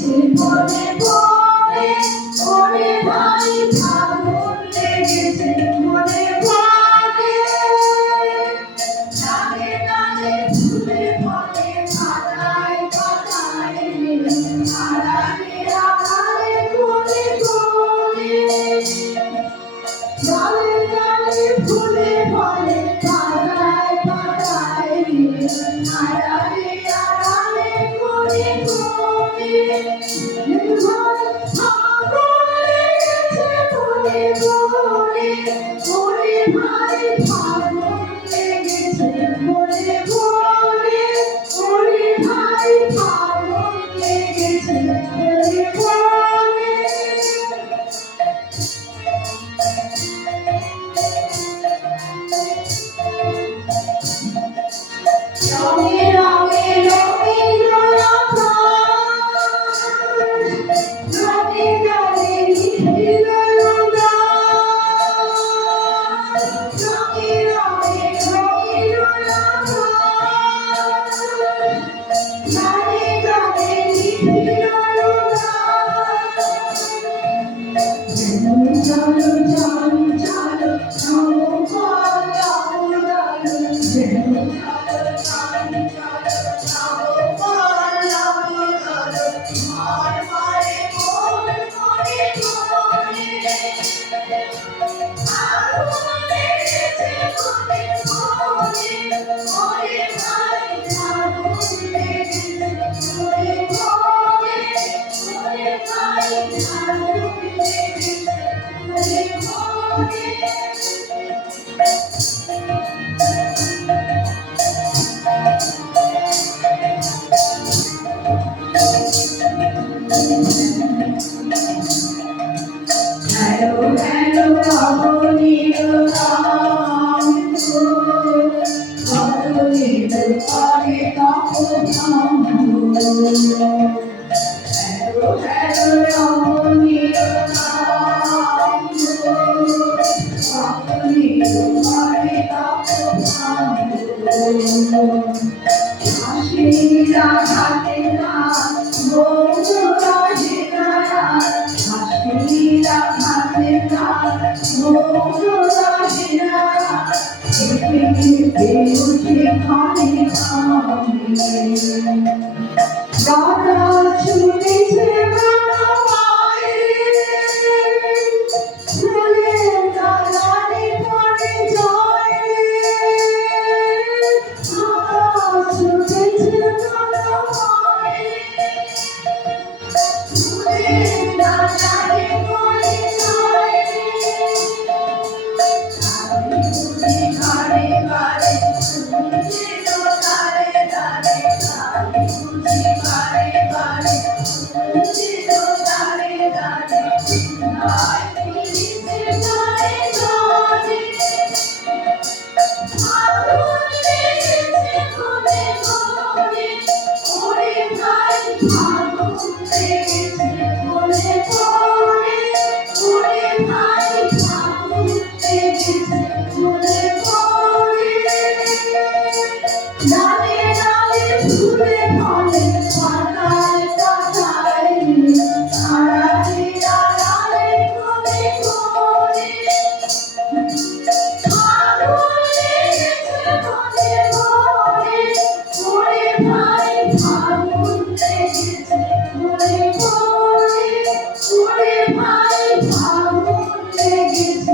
লেগেছে মনে পড়ে ওরে ভাই ফাগুন লেগেছে মনে পড়ে ডালে ডালে ফুলে ফলে পাতায় পাতায় আড়ালে আড়ালে কোণে কোণে ডালে ডালে ফুলে ফলে পাতায় পাতায় আড়ালে আড়ালে কোণে কোণে ফাগুন লেগেছে মনে পড়ে ওরে ভাই ফাগুন লেগেছে মনে পড়ে ওরে ভাই ফাগুন লেগেছে মনে পড়ে রঙে রঙে রঙিন আকাশ রঙে রঙে নিখিল উদাস রঙে রঙে রঙিন আকাশ রঙে রঙে নিখিল উদাস চলো চলো চলো নৌকার দাও চলো Hello, hello, abonito, abonito, abonito, hello, hello, abonito, abonito, হাসিরা হাতে না বন্ধুরা হেনারা হাসিরা হাতে না বন্ধুরা হেনারা চেপে চেপে উঠে খানে খানে দাদা ছুটেছে বাবা মায়ের ভুলে দাদারে পড়ে যায় ছুটেছে বাবা মায়ের ভুলে দাদারে পড়ে যায় ঘরে ঘরে শুনছে তো দাঁড়ে দাঁড়ে বুঝি ঘরে ঘরে শুনছে তো দাঁড়ে দাঁড়ে নয় পুলিশে ঘরে ঘরে ফাগুন লেগেছে মনে পড়ে ওরে ভাই ফাগুন লেগেছে মনে পড়ে ওরে ভাই ফাগুন লেগেছে মনে পড়ে ডালে ডালে ফুলে ফলে পাতায় পাতায় আড়ালে আড়ালে কোণে কোণে ফাগুন লেগেছে মনে পড়ে ওরে ভাই ফাগুন লেগেছে মনে পড়ে ওরে ভাই ফাগুন লেগেছে